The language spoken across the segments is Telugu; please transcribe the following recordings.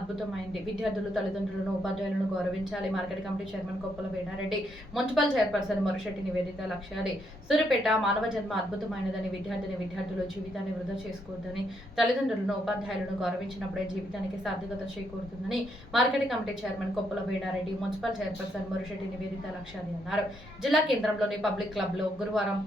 అద్భుతమైంది. విద్యార్థులు తల్లిదండ్రులను ఉపాధ్యాయులను గౌరవించాలి. Market committee chairman Koppala Venareddy, municipal chairperson Morasetti Niveditha లక్ష్యాది. సూర్యాపేట మానవ జన్మ అద్భుతమైనదని విద్యార్థులు జీవితాన్ని వృధా చేసుకోవద్దని, తల్లిదండ్రులను ఉపాధ్యాయులను గౌరవించినప్పుడే జీవితానికి సార్థకత చేకూరుతుందని market committee chairman Koppala Venareddy, municipal chairperson Morasetti Niveditha లక్ష్యాది అన్నారు. జిల్లా కేంద్రంలోని పబ్లిక్ క్లబ్ లో గురువారం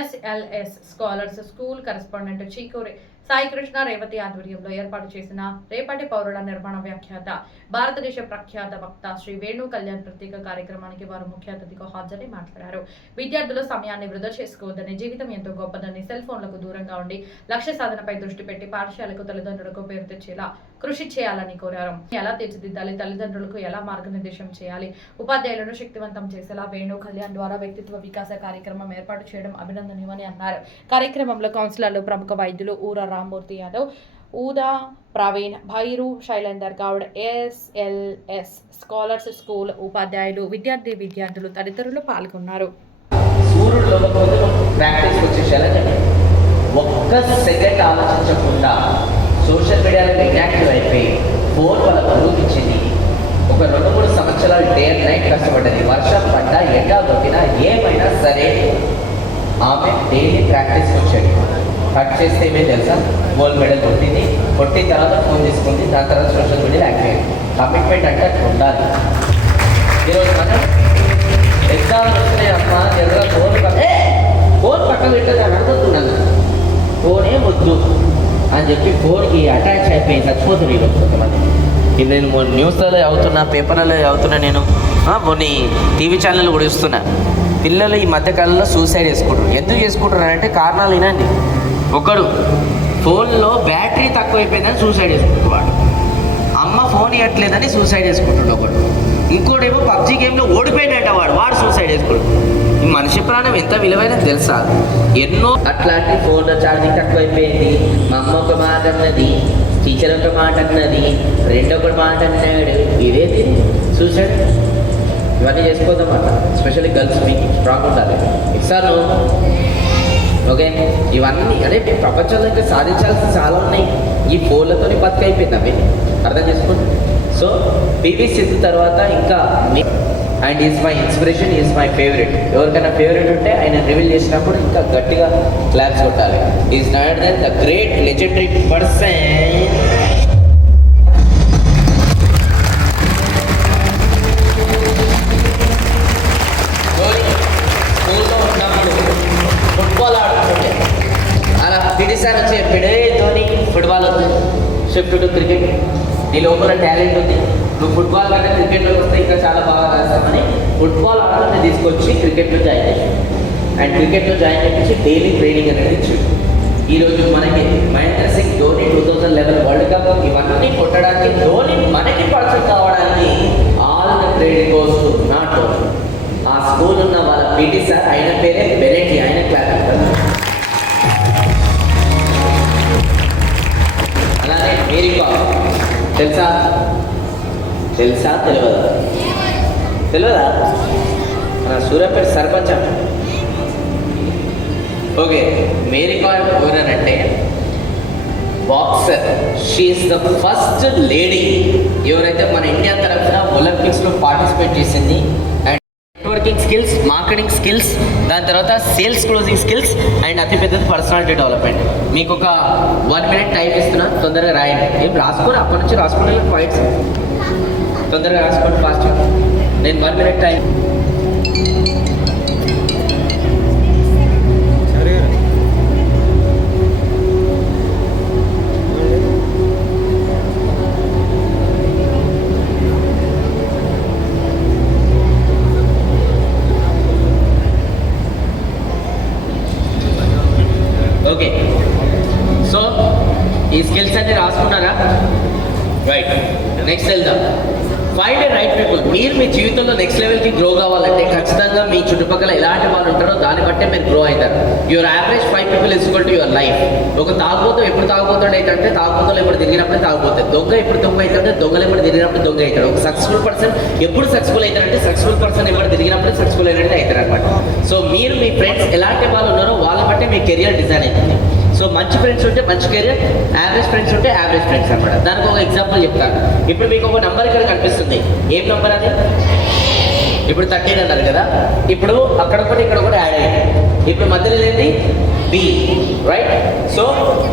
SLS scholars school correspondent Chikuri Saikrishna Revathi ఆధ్వర్యంలో ఏర్పాటు చేసిన రేపటి పౌరుల నిర్మాణ వ్యాఖ్యాత భారతదేశ ప్రఖ్యాత వక్త శ్రీ వేణు కళ్యాణ్ ప్రత్యేక కార్యక్రమానికి వారు ముఖ్య అతిథిగా హాజరై మాట్లాడారు. విద్యార్థులు సమయాన్ని వృధా చేసుకోవద్దని, జీవితం ఎంతో గొప్పదని, సెల్ ఫోన్లకు దూరంగా ఉండి లక్ష్య సాధనపై దృష్టి పెట్టి పాఠశాలకు తల్లిదండ్రులకు పేరు తెచ్చేలా కృషి చేయాలని కోరారు. ఎలా తీర్చిదిద్దాలి, తల్లిదండ్రులకు ఎలా మార్గనిర్దేశం చేయాలి, ఉపాధ్యాయులను శక్తివంతం చేసేలా వేణు కళ్యాణ్ ద్వారా వ్యక్తిత్వ వికాస కార్యక్రమం ఏర్పాటు చేయడం అభినందనీయమని అన్నారు. కార్యక్రమంలో కౌన్సిలర్లు, ప్రముఖ వైద్యులు ఊర రామ్మూర్తి యాదవ్, ఊదా Praveen, Bhairu, Shailender Goud, SLS scholars school ఉపాధ్యాయులు, విద్యార్థులు తదితరులు పాల్గొన్నారు. ఒక్క సెకండ్ ఆలోచించకుండా సోషల్ మీడియాలో ఇన్యాక్టివ్ అయిపోయి ఫోన్ వాళ్ళ బరువుకిచ్చింది. ఒక 2-3 సంవత్సరాలు డే అండ్ నైట్ కష్టపడ్డది. వర్షం పడ్డా, ఎండా కొట్టినా, ఏమైనా సరే ఆమె డైలీ ప్రాక్టీస్కి వచ్చేది. కట్ చేస్తే ఏమేమి తెలుసా, గోల్డ్ మెడల్ కొట్టిన తర్వాత ఫోన్ తీసుకుంది, దాని తర్వాత సోషల్ మీడియా యాక్టివ్ అయింది. కమిట్మెంట్ అంటే ఉండాలి. ఈరోజు మనం ఎగ్జామ్స్ వస్తున్నాయి అమ్మ, జనరల్ ఫోన్ పక్కన పెట్టదు అని అనుకుంటున్నాను. ఫోనే వద్దు అని చెప్పి ఫోన్కి అటాచ్ అయిపోయి చచ్చిపోతుంది ఈరోజు కొంతమంది. ఇది నేను న్యూస్లలో అవుతున్నా, పేపర్లలో అవుతున్నా, నేను కొన్ని టీవీ ఛానళ్ళు కూడా ఇస్తున్నా. పిల్లలు ఈ మధ్యకాలంలో సూసైడ్ చేసుకుంటారు. ఎందుకు చేసుకుంటారు అంటే కారణాలు వినండి. ఒకడు ఫోన్లో బ్యాటరీ తక్కువైపోయిందని సూసైడ్ చేసుకుంటున్నాడు. అమ్మ ఫోన్ ఇవ్వట్లేదని సూసైడ్ చేసుకుంటాడు ఒకడు. ఇంకోటేమో పబ్జీ గేమ్లో ఓడిపోయినట్ట వాడు సూసైడ్ చేసుకుంటాడు. ఈ మనిషి ప్రాణం ఎంత విలువైనది తెలుసా? ఎన్నో అట్లాంటి ఫోన్లో ఛార్జింగ్ తక్కువైపోయింది, మా అమ్మ ఒక మాట అన్నది, టీచర్ ఒక మాట అన్నది, రెండొకటి మాట అన్నాడు, ఇవేది సూసైడ్. ఇవన్నీ చేసుకోవద్దన్నమాట. ఎస్పెషల్లీ గర్ల్స్ మీకు స్ట్రాంగ్ ఉండాలి. ఇస్తాను ఓకే. ఇవన్నీ అంటే ప్రపంచంలో ఇంకా సాధించాల్సిన చాలా ఉన్నాయి. ఈ ఫోన్లతోనే బతికైపోయింది అవి, అర్థం చేసుకోండి. సో పివి సింధు తర్వాత ఇంకా and is my inspiration, is my favourite. ఎవరికైనా ఫేవరెట్ ఉంటే ఆయన రివీల్ చేసినప్పుడు ఇంకా గట్టిగా క్లాప్స్ కొట్టాలి. Is not then the great legendary person. Football ఆడుతుంటే అలా పిటి సార్ వచ్చి చెప్పాడు, ధోని ఫుట్బాల్ వద్దు, షిఫ్ట్ టు క్రికెట్, నీ లోపల టాలెంట్ ఉంది, నువ్వు ఫుట్బాల్ కంటే క్రికెట్లోకి వస్తే ఇంకా చాలా బాగా రాస్తామని ఫుట్బాల్ ఆటని తీసుకొచ్చి క్రికెట్లో జాయిన్ చేశాడు. అండ్ క్రికెట్లో జాయిన్ చేయించి డైలీ ట్రైనింగ్ అనేది ఇచ్చాడు. ఈరోజు మనకి మహేంద్ర సింగ్ ధోని 2011 వరల్డ్ కప్ ఇవన్నీ కొట్టడానికి, ధోని మనకి పరిచయం కావడానికి all the credit goes to not Dhoni. ఆ స్కూల్ ఉన్న వాళ్ళ పీటీ సార్, ఆయన పేరే బెరెట్టి, ఆయన క్లాస్ అంటారు. అలానే మేరీకా తెలుసా తెలియదా? మన సూర్యాపేట సర్పంచ్. ఓకే, మేరీకా ఎవరనంటే boxer. She is the first lady ఎవరైతే మన ఇండియా తరఫున ఒలింపిక్స్లో పార్టిసిపేట్ చేసింది. And networking skills, marketing skills, దాని తర్వాత సేల్స్ క్లోజింగ్ స్కిల్స్, అండ్ అతిపెద్దది పర్సనాలిటీ డెవలప్మెంట్. మీకు ఒక 1 minute టైం ఇస్తున్నా, తొందరగా రాయండి. ఏం రాసుకొని అప్పటి నుంచి రాసుకునే పాయింట్స్ తొందరగా రాసుకోండి ఫాస్ట్. నేను 1 minute టైం. ఓకే, సో ఈ స్కిల్స్ అన్ని రాసుకున్నారా? రైట్, నెక్స్ట్ వెళ్దాం. Find a right people. మీరు మీ జీవితంలో నెక్స్ట్ లెవెల్కి గ్రో కావాలంటే ఖచ్చితంగా మీ చుట్టుపక్కల ఎలాంటి వాళ్ళు ఉంటారో దాన్ని బట్టే మీరు గ్రో అవుతారు. Your average 5 people is equal to your life. ఒక తాగుబోతు ఎప్పుడు తాగుబోతాడు ఏంటంటే తాగుబోతులు ఎప్పుడు తిరిగినప్పుడే తాగుపోతాడు. దొంగ ఎప్పుడు దొంగ అవుతాడంటే దొంగలు ఎప్పుడు తిరిగినప్పుడు దొంగ అవుతాడు. ఒక సక్సెస్ఫుల్ పర్సన్ ఎప్పుడు సక్సెస్ఫుల్ అవుతారంటే సక్సెస్ఫుల్ పర్సన్ ఎప్పుడు తిరిగినప్పుడు సక్సెస్ఫుల్ అయినట్టే అవుతారు అనమాట. సో మీరు మీ ఫ్రెండ్స్ ఎలాంటి వాళ్ళు ఉన్నారో వాళ్ళ బట్టే మీ కెరియర్ డిజైన్ అవుతుంది. సో మంచి ఫ్రెండ్స్ ఉంటే మంచి కెరియర్, యావరేజ్ ఫ్రెండ్స్ ఉంటే యావరేజ్ ఫ్రెండ్స్ అనమాట. దానికి ఒక ఎగ్జాంపుల్ చెప్తాను. ఇప్పుడు మీకు ఒక నంబర్ ఇక్కడ కనిపిస్తుంది. ఏం నంబర్ అది? ఇప్పుడు 13 అన్నారు కదా. ఇప్పుడు అక్కడ ఒకటి ఇక్కడ ఒకటి యాడ్ అయ్యింది. ఇప్పుడు మధ్యలో ఏంటి? B, right? సో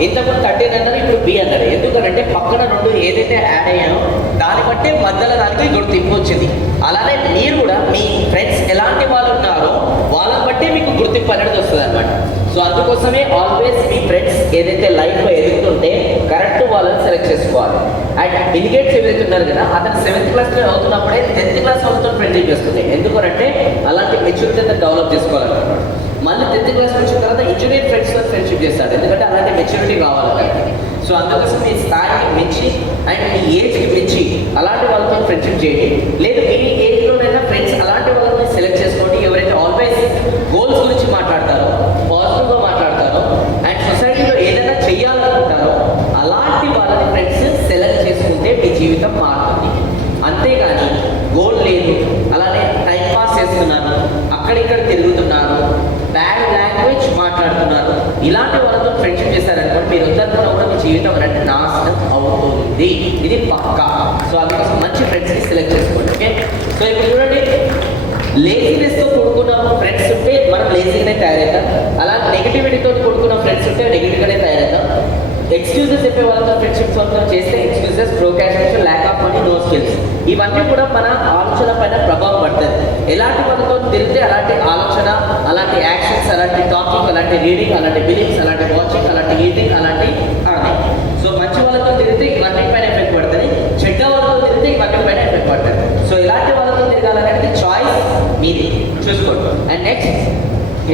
ఇంతకుముందు 13 అన్నారు, ఇప్పుడు బి అన్నారు. ఎందుకంటే పక్కన రెండు ఏదైతే యాడ్ అయ్యానో దాన్ని బట్టే మధ్యలో దానికి గుర్తింపు వచ్చింది. అలానే మీరు కూడా మీ ఫ్రెండ్స్ ఎలాంటి వాళ్ళు ఉన్నారో వాళ్ళని బట్టి మీకు గుర్తింపు అనేది వస్తుంది అనమాట. సో అందుకోసమే ఆల్వేస్ మీ ఫ్రెండ్స్ ఏదైతే లైఫ్లో ఎదుగుతుంటే కరెక్ట్ వాళ్ళని సెలెక్ట్ చేసుకోవాలి. అండ్ బిల్ గేట్స్ ఏదైతే ఉన్నారు కదా, అతను 7th క్లాస్లో అవుతున్నప్పుడే 10th క్లాస్ వాళ్ళతో ఫ్రెండ్షిప్ చేస్తుంది. ఎందుకంటే అలాంటి మెచ్యూరిటీ డెవలప్ చేసుకోవాలన్నమాట. మళ్ళీ 10th క్లాస్ వచ్చిన తర్వాత ఇంజనీర్ ఫ్రెండ్స్తో ఫ్రెండ్షిప్ చేస్తాడు. ఎందుకంటే అలాంటి మెచ్యూరిటీ కావాలి కదా. సో అందుకోసం మీ స్థాయికి మించి అండ్ మీ ఏజ్కి మించి అలాంటి వాళ్ళతో ఫ్రెండ్షిప్ చేయండి. లేదు మీ ఏజ్లోనైనా ఫ్రెండ్స్ అలాంటి వాళ్ళని సెలెక్ట్ చేసుకోండి. ఎవరైతే ఆల్వేస్ గోల్స్ గురించి మాట్లాడతారో, పాజిటివ్గా మాట్లాడతారో అండ్ సొసైటీలో ఏదైనా చెయ్యాలనుకుంటారో అలాంటి వాళ్ళని ఫ్రెండ్స్ సెలెక్ట్ చేసుకుంటే మీ జీవితం మారుతుంది. అంతేగాని గోల్ లేదు, అలానే టైం పాస్ చేస్తున్నారు, అక్కడిక్కడ తిరుగుతున్నారు, బ్యాడ్ లాంగ్వేజ్ మాట్లాడుతున్నారు, ఇలాంటి వాళ్ళతో ఫ్రెండ్షిప్ చేశారనుకోండి మీరు వద్దనుకున్నా కూడా మీ జీవితం అనేది నాశనం అవుతుంది. ఇది పక్కా. సో అందుకోసం మంచి ఫ్రెండ్స్ని సెలెక్ట్ చేసుకోండి. ఓకే. సో ఇప్పుడు చూడండి, లేజినెస్తో కూడుకున్న ఫ్రెండ్స్ ఉంటే మనం లేజీగానే తయారవుతాం. అలా నెగిటివిటీతో కూడుకున్న ఫ్రెండ్స్ ఉంటే నెగిటివ్గానే తయారవుతాం. ఎక్స్క్యూజెస్ చెప్పే వాళ్ళతో ఫ్రెండ్షిప్ చేస్తే excuses, procrastination, lack of money, no skills, ఇవన్నీ కూడా మన ఆలోచన పైన ప్రభావం పడుతుంది. ఎలాంటి వాళ్ళతో తిరిగితే అలాంటి ఆలోచన, అలాంటి యాక్షన్స్, అలాంటి టాకింగ్, అలాంటి రీడింగ్, అలాంటి బిలీఫ్స్, అలాంటి వాచింగ్, అలాంటి ఈటింగ్, అలాంటి అర్నింగ్. సో మంచి వాళ్ళతో తిరిగితే ఇవన్నీ పైన ఎఫెక్ట్ పడుతుంది. చెడ్డ వాళ్ళతో తిరిగితే ఇవన్నీ పైన ఎఫెక్ట్ పడుతుంది. సో ఇలాంటి వాళ్ళతో తిరగాలనేది చాయిస్ మీది, చూసుకోండి. అండ్ నెక్స్ట్,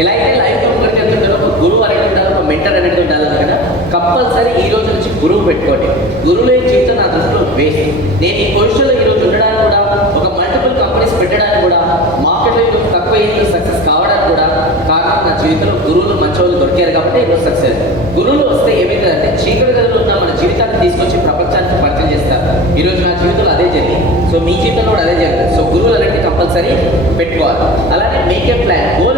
ఎలా అయితే లైఫ్లో ఒకరికి వెళ్తుంటారో ఒక గురువు అనేది ఉండాలి, ఒక మెంటర్ అనేది ఉండాలి కదా. కంపల్సరీ ఈ రోజు నుంచి గురువు పెట్టుకోండి. గురువు లేని జీవితం నా దృష్టిలో వేస్ట్. నేను ఈ పొజిషన్లో ఈరోజు ఉండడానికి కూడా, ఒక మల్టిపుల్ కంపెనీస్ పెట్టడానికి కూడా, మార్కెట్లో ఈరోజు తక్కువ ఏజ్లో సక్సెస్ కావడానికి కూడా కారణం నా జీవితంలో గురువులు మంచి వాళ్ళు దొరికారు కాబట్టి ఈరోజు సక్సెస్. గురువులు వస్తే ఏమైందంటే చీకటి గదిలో ఉన్న మన జీవితాన్ని తీసుకొచ్చి ప్రపంచానికి పరిచయం చేస్తారు. ఈరోజు నా జీవితంలో అదే జరిగింది. సో మీ జీవితంలో కూడా అదే జరుగుతుంది. సో గురువులు అనేది కంపల్సరీ పెట్టుకోవాలి. అలానే మేక్ ఏ ప్లాన్. గోల్